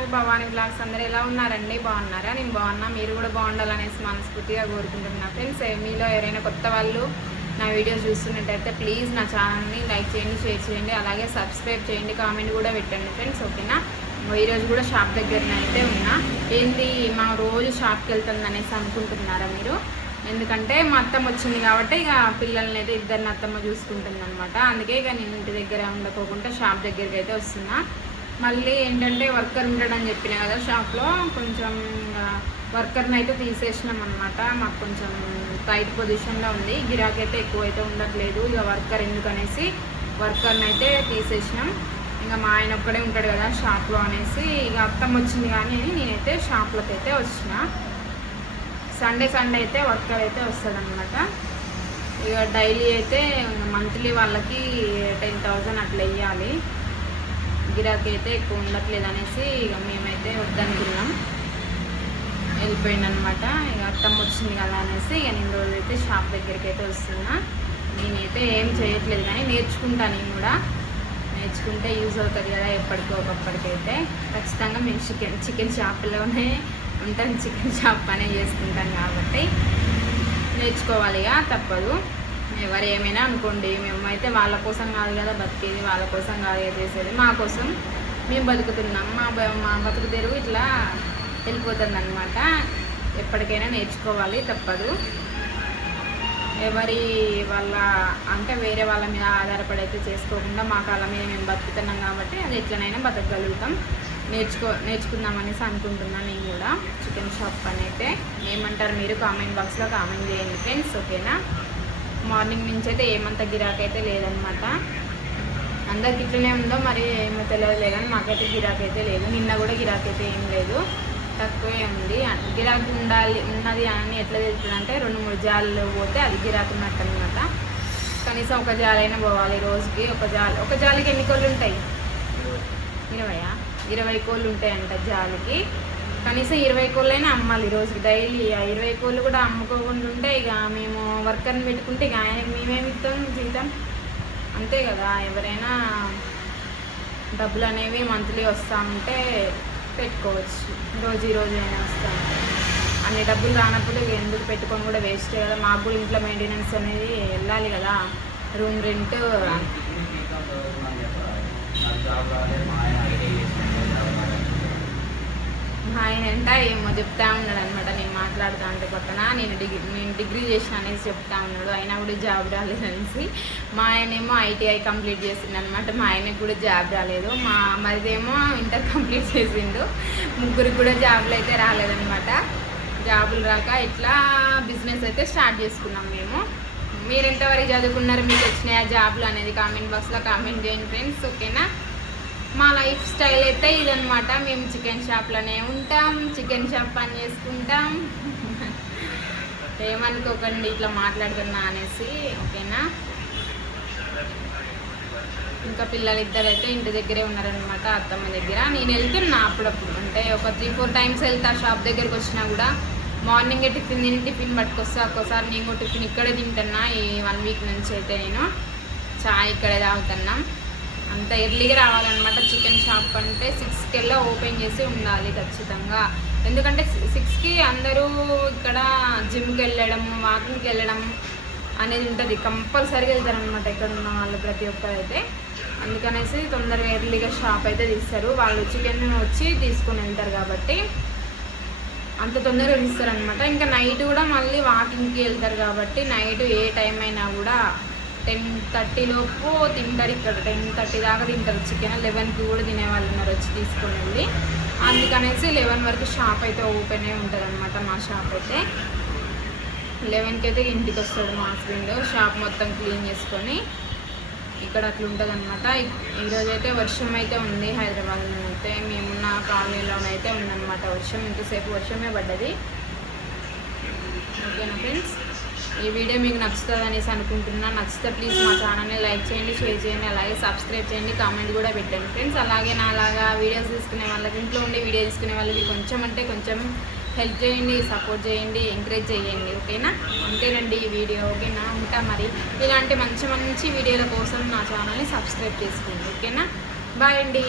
Channel Bhavani blogs అందరూ ఎలా ఉన్నారండి? బాగున్నారా? నేను బాగున్నా. మీరు కూడా బాగుండాలనేసి మనస్ఫూర్తిగా కోరుకుంటున్నా. ఫ్రెండ్స్ మీలో ఎవరైనా కొత్త వాళ్ళు నా వీడియోస్ చూస్తున్నట్టయితే ప్లీజ్ నా ఛానల్ని లైక్ చేయండి షేర్ చేయండి అలాగే సబ్స్క్రైబ్ చేయండి కామెంట్ కూడా పెట్టండి ఫ్రెండ్స్ ఓకేనా? ఈరోజు కూడా షాప్ దగ్గరనైతే అయితే ఉన్నా. ఏంది? మా రోజు షాప్కి వెళ్తుంది అనేసి అనుకుంటున్నారా మీరు? ఎందుకంటే మా అత్తమ్మ వచ్చింది కాబట్టి ఇక పిల్లల్ని అయితే ఇద్దరిని అత్తమ్మ చూసుకుంటుంది అనమాట అందుకే ఇక నేను ఇంటి దగ్గర ఉండకోకుండా షాప్ దగ్గరికి అయితే వస్తున్నా. మళ్ళీ ఏంటంటే వర్కర్ ఉంటాడని చెప్పిన కదా షాప్లో కొంచెం వర్కర్ని అయితే తీసేసినాం అనమాట మాకు కొంచెం టైట్ పొజిషన్లో ఉంది. గిరాకీ అయితే ఎక్కువ అయితే ఉండట్లేదు. ఇక వర్కర్ ఎందుకనేసి వర్కర్ని అయితే తీసేసినాం. ఇంకా మా ఆయన ఒక్కడే ఉంటాడు కదా షాప్లో అనేసి ఇక అత్తమ్మ వచ్చింది కానీ నేనైతే షాప్లోకి అయితే వచ్చిన. సండే సండే అయితే వర్కర్ అయితే వస్తుందన్నమాట ఇక డైలీ అయితే మంత్లీ వాళ్ళకి టెన్ థౌజండ్ అట్లా వెయ్యాలి గిరాకీ అయితే ఎక్కువ ఉండట్లేదు అనేసి ఇక మేమైతే వద్దనుకున్నాం. వెళ్ళిపోయిందనమాట. ఇక అత్తమ్మ వచ్చింది కదా అనేసి ఇక నేను రోజైతే షాప్ దగ్గరికి అయితే వస్తున్నా. నేనైతే ఏం చేయట్లేదు కానీ నేర్చుకుంటాను నేను కూడా. నేర్చుకుంటే యూజ్ అవుతుంది కదా ఎప్పటికో ఒకప్పటికైతే. ఖచ్చితంగా మేము చికెన్ చికెన్ షాప్లోనే ఉంటాను చికెన్ షాప్ పనే చేసుకుంటాను కాబట్టి నేర్చుకోవాలిగా తప్పదు. ఎవరు ఏమైనా అనుకోండి మేము అయితే వాళ్ళ కోసం కాదు కదా బతికేది వాళ్ళ కోసం కాదు కదా చేసేది. మా కోసం మేము బతుకుతున్నాం. మా బ- మా బతుకు తెరువు ఇట్లా వెళ్ళిపోతుంది అనమాట ఎప్పటికైనా నేర్చుకోవాలి తప్పదు. ఎవరి వాళ్ళ అంటే వేరే వాళ్ళ మీద ఆధారపడి అయితే చేసుకోకుండా మా కాళ్ళ మీద మేము బతుకుతున్నాం కాబట్టి అది ఎట్లనైనా బతకగలుగుతాం. నేర్చుకో నేర్చుకుందామనేసి అనుకుంటున్నాను నేను కూడా. చికెన్ షాప్ అని అయితే ఏమంటారు మీరు కామెంట్ బాక్స్లో కామెంట్ చేయండి ఫ్రెండ్స్. ఓకేనా? మార్నింగ్ నుంచి అయితే ఏమంత గిరాకీ అయితే లేదనమాట అందరికి ఇట్లనే ఉందో మరి ఏమో తెలియదు కానీ మాకైతే గిరాకీ అయితే లేదు. నిన్న కూడా గిరాకీ అయితే ఏం లేదు. తక్కువే ఉంది. గిరాకీ ఉండాలి ఉన్నది అని ఎట్లా తెలుస్తుందంటే రెండు మూడు జాలు పోతే అది గిరాకీ ఉన్నట్టు అనమాట కనీసం ఒక జాలైనా పోవాలి రోజుకి. ఒక జాలి ఒక జాలికి ఎన్ని కోళ్ళు ఉంటాయి? ఇరవయా? ఇరవై కోళ్ళు ఉంటాయంట జాలికి కనీసం ఇరవై కోళ్ళైనా అమ్మాలి రోజు డైలీ. ఆ ఇరవై కోళ్ళు కూడా అమ్ముకోకుండా ఉంటే ఇక మేము వర్కర్ని పెట్టుకుంటే ఇక ఆయనకి మేమేమి ఇస్తాం జీతం? అంతే కదా. ఎవరైనా డబ్బులు అనేవి మంత్లీ వస్తూ ఉంటే పెట్టుకోవచ్చు. రోజు ఈ రోజు అయినా వస్తాం. అన్ని డబ్బులు రానప్పుడు ఇక ఎందుకు పెట్టుకొని కూడా వేస్ట్ కదా? మాకు కూడా ఇంట్లో మెయింటెనెన్స్ అనేది వెళ్ళాలి కదా. రూమ్ రెంట్ మా ఆయన అంట ఏమో చెప్తా ఉన్నాడు అనమాట నేను మాట్లాడుతా అంటే పక్కన నేను డిగ్రీ నేను డిగ్రీ చేసిన అనేసి చెప్తా ఉన్నాడు. అయినా కూడా జాబ్ రాలేదనేసి మా ఆయనేమో ఐటీఐ కంప్లీట్ చేసిండు అనమాట మా ఆయనకి కూడా జాబ్ రాలేదు. మా మరిదేమో ఇంటర్ కంప్లీట్ చేసిండు. ముగ్గురికి కూడా జాబ్లు అయితే రాలేదనమాట జాబులు రాక ఇట్లా బిజినెస్ అయితే స్టార్ట్ చేసుకున్నాం మేము. మీరు ఎంతవరకు చదువుకున్నారు? మీకు వచ్చినాయా జాబ్లు అనేది కామెంట్ బాక్స్లో కామెంట్ చేయండి ఫ్రెండ్స్. ఓకేనా? మా లైఫ్ స్టైల్ అయితే ఇదనమాట మేము చికెన్ షాప్లోనే ఉంటాం చికెన్ షాప్ పని చేసుకుంటాం. ఏమనుకోకండి ఇట్లా మాట్లాడుతున్నా అనేసి ఓకేనా? ఇంకా పిల్లలు ఇద్దరు అయితే ఇంటి దగ్గరే ఉన్నారనమాట అత్తమ్మ దగ్గర. నేను వెళ్తున్నా అప్పుడప్పుడు. అంటే ఒక త్రీ ఫోర్ టైమ్స్ వెళ్తా షాప్ దగ్గరికి వచ్చినా కూడా. మార్నింగే టిఫిన్ తిని టిఫిన్ పట్టుకొస్తా ఒక్కోసారి నేను కూడా టిఫిన్ ఇక్కడే తింటున్నా. ఈ వన్ వీక్ నుంచి అయితే నేను చాయ్ ఇక్కడే తాగుతున్నాం. అంత ఎర్లీగా రావాలన్నమాట చికెన్ షాప్ అంటే సిక్స్ కెల్లా ఓపెన్ చేసి ఉండాలి ఖచ్చితంగా. ఎందుకంటే సిక్స్కి అందరూ ఇక్కడ జిమ్కి వెళ్ళడం వాకింగ్కి వెళ్ళడం అనేది ఉంటుంది. కంపల్సరీగా వెళ్తారనమాట ఇక్కడ ఉన్న వాళ్ళు ప్రతి ఒక్కరైతే. అందుకనేసి తొందరగా ఎర్లీగా షాప్ అయితే తీస్తారు. వాళ్ళు చికెన్ వచ్చి తీసుకొని వెళ్తారు కాబట్టి అంత తొందరగా తీస్తారనమాట ఇంకా నైట్ కూడా మళ్ళీ వాకింగ్కి వెళ్తారు కాబట్టి నైట్ ఏ టైం అయినా కూడా టెన్ థర్టీ లోపు తింటారు ఇక్కడ. టెన్ థర్టీ దాకా తింటారు చికెన్. లెవెన్కి కూడా తినే వాళ్ళు ఉన్నారు వచ్చి తీసుకుని వెళ్ళి. అందుకనేసి లెవెన్ వరకు షాప్ అయితే ఓపెన్ అయి ఉంటుంది అనమాట మా షాప్ అయితే. లెవెన్కి అయితే ఇంటికి వస్తాడు మా హస్బెండ్. షాప్ మొత్తం క్లీన్ చేసుకొని ఇక్కడ అట్లా ఉంటుంది అనమాట ఈరోజు అయితే వర్షం అయితే ఉంది హైదరాబాద్లో అయితే. మేమున్న కాలనీలోనైతే ఉందన్నమాట వర్షం. ఇంతసేపు వర్షమే పడ్డది. ఓకేనా ఫ్రెండ్స్? ఈ వీడియో మీకు నచ్చుతుంది అనేసి అనుకుంటున్నా. నచ్చితే ప్లీజ్ మా ఛానల్ని లైక్ చేయండి షేర్ చేయండి అలాగే సబ్స్క్రైబ్ చేయండి కామెంట్ కూడా పెట్టండి. ఫ్రెండ్స్ అలాగే నా అలాగా వీడియోస్ తీసుకునే వాళ్ళకి ఇంట్లో ఉండే వీడియో తీసుకునే వాళ్ళకి కొంచెం అంటే కొంచెం హెల్ప్ చేయండి సపోర్ట్ చేయండి ఎంకరేజ్ చేయండి ఓకేనా అంతేనండి ఈ వీడియో ఓకేనా ఉంటా మరి. ఇలాంటి మంచి మంచి వీడియోల కోసం నా ఛానల్ని సబ్స్క్రైబ్ చేసుకోండి ఓకేనా బాయ్ అండి.